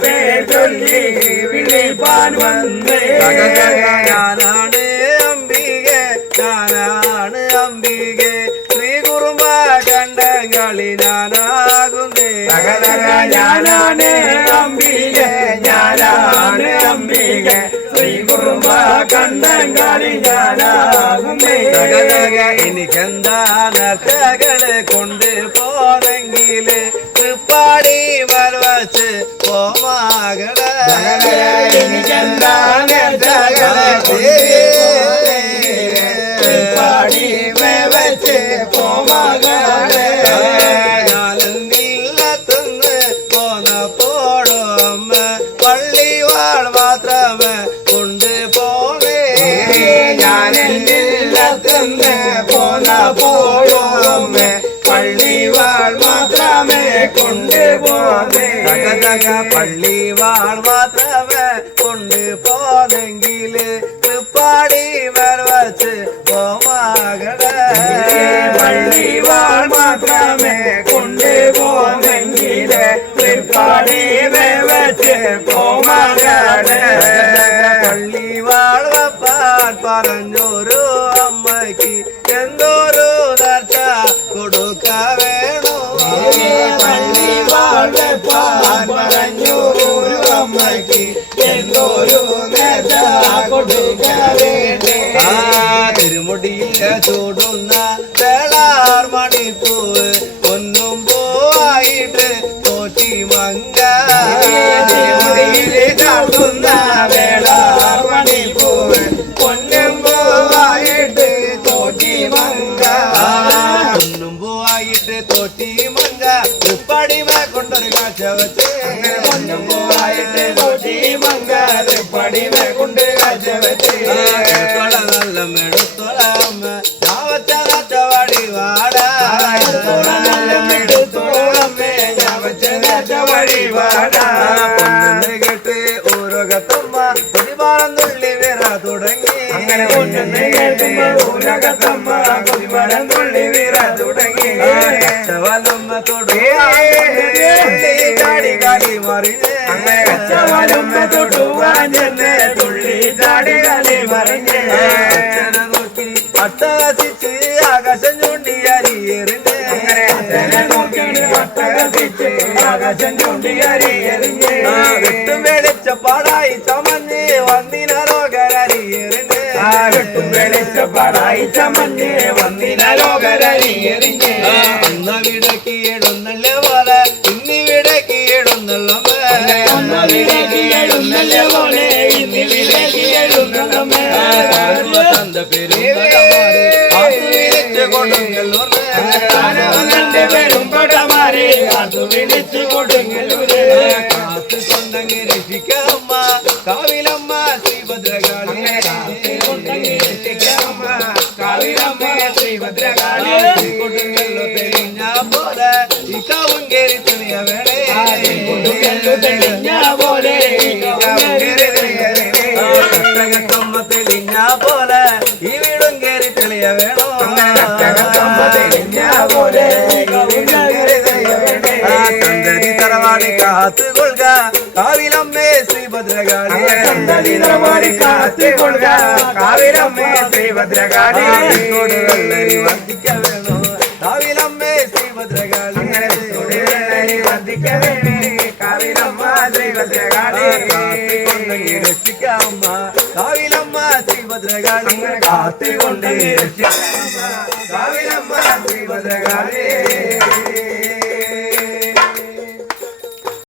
പേർ ചൊല്ലി വിളിപ്പാൻ വന്നേ ഞാനാണ് അംബികെ ഞാനാണ് അംബികെ ശ്രീ കുറുമ്പ കണ്ടങ്ങളി ഞാനാകുന്നേ ഞാനാണ് അംബികെ ഞാനാണ് അംബികെ ശ്രീ കുറുമ്പ കണ്ടങ്ങളി ഞാനാകുന്നേ എനിക്കെന്താ നേർച്ചകള് കൊണ്ട് പോന്നെങ്കില് തൃപ്പാടി വരവച്ച് പോമാകളെ എനിക്കെന്താ നേർച്ചകള് തൃപ്പാടി വരവച്ച് പോമാകളെ ഞാനെന്നില്ലത്തുന്ന് പോന്നപ്പോഴും അമ്മ പള്ളിവാൾ മാത്രമേ കൊണ്ടുപോന്നേ ഞാനെന്നില്ലത്തുന്ന് പോന്നപ്പോഴും അമ്മ പള്ളിവാൾ മാത്രമേ കൊണ്ടുപോന്നേ പള്ളിവാൾ മാത്രമേ കൊണ്ടുപോന്നെങ്കില് തൃപ്പാടി വരവച്ച് പോമാകളെ പള്ളിവാൾ മാത്രമേ കൊണ്ടുപോന്നെങ്കില് തൃപ്പാടി വരവച്ച് പോമാകളെ പള്ളിവാൾ വെപ്പാൻ പറഞ്ഞൊരു അമ്മയ്ക്ക് എന്തോരു നേർച്ച കൊടുക്ക വേണോ പള്ളിവാൾ വെപ്പാൻ പറഞ്ഞൊരു അമ്മയ്ക്ക് എന്തോരു നേർച്ച കൊടുക്ക വേണ്ടേ തിരുമുടിയിൽ ചൂടുന്ന വേളാർ മണിപ്പൂവ് ഒന്നും പോയിട്ട് തോറ്റി മങ്ക ചാടുന്ന വേളാർ മണിപ്പൂവ് പൊന്നും പോവായിട്ട് തോറ്റി മങ്ക ഒന്നും പോയിട്ട് തോറ്റി മങ്ക ഉപ്പടിമ കൊണ്ടൊരു കാഴ്ച വെച്ച് പൊന്നും പോവായിട്ട് തോറ്റി മങ്ക പടിമ കൊണ്ട് കാഴ്ച വെച്ച് നല്ല മെടുത്തോളാം ഞാൻ വച്ച നച്ചവാടി വാടാ നല്ല മെടുത്തോളമ്മേ ഞാൻ വച്ച നച്ചവാടി വാടാ കേട്ട് ഓരോകത്തമ്മ പ്രതിപാളം തുള്ളി വര തുടങ്ങി അങ്ങനെ ഒന്നെ കേട്ടുമ്പോൾ ഊരകത്തമ്മ കുതിമരം തുള്ളി വീര തുടങ്ങി ചവലമ്മ തൊടുവാടി കാടി കാടി മറിഞ്ഞ് അങ്ങനെ കച്ചവലമ്മ തൊടുവാൻ ചെന്ന് തുള്ളി ചാടി കളി മറിഞ്ഞ് അച്ഛനെ നോക്കി അട്ടഹസിച്ച് ആകാശം ചൂണ്ടി അരിയെറിഞ്ഞ് അങ്ങനെ അച്ഛനെ നോക്കി അട്ടഹസിച്ച് ആകാശം ചൂണ്ടി അരിയെറിഞ്ഞ് വെട്ടും വെളിച്ചപ്പാടായി ചമഞ്ഞ് വന്നിനരോഗരരിയെറിഞ്ഞ് വെട്ടും വെളിച്ചപ്പാടായി ചമഞ്ഞ് വന്നിനരോഗരരിയെറിഞ്ഞ് അന്നവിടക്ക് ഇടുന്നല്ല പോലെ ഇന്നിവിടക്ക് ഇടുന്നല്ലമ്മേ ഒന്നവിടേക്ക് എഴുന്നല്ല പോലെ ഇന്നിവിടേക്ക് എഴുന്നള്ളമ്മേ തന്റെ പേര് വിളിച്ച് കൊടുങ്ങല്ലൂർന്ന് തന്റെ പേരും കൊടമാരെ അത് വിളിച്ചു കൊടുങ്ങല്ലൂര് കാത്തു കൊണ്ടങ്ങ് രക്ഷിക്കമ്മ കാവിലമ്മ ശ്രീഭദ്രകാളി കാവിലമ്മ ശ്രീഭദ്രകാളി കൊടുങ്ങല്ലോ തെളിഞ്ഞ പോലെ ഈ കാവും കേറി തെളിയ വേണേ കൊടുങ്ങല്ലു തെളിഞ്ഞ പോലെ കട്ടകത്തമ്മ തെളിഞ്ഞ പോലെ ഈ വീടും കേറി തെളിയ വേണോ തെളിഞ്ഞ പോലെ സന്തതി തറവാടി കാത്തുകൊള്ളുക കാവിലമ്മേ ശ്രീഭദ്രകാളി സന്തതി തറവാടി കാത്തുകൊള്ളുക കാവിലമ്മേ ശ്രീഭദ്രകാളി വെള്ളരി വർദ്ധിക്ക വേണോ കാവിലമ്മേ ശ്രീഭദ്രകാളി വർദ്ധിക്ക വേണേ കാവിലമ്മ ശ്രീഭദ്രകാളി കാത്തുകൊണ്ടെങ്കിൽ രക്ഷിക്കാമ്മ കാവിലമ്മ ശ്രീഭദ്രകാളി കാത്തുകൊണ്ട് കാവിലമ്മ ശ്രീഭദ്രകാളി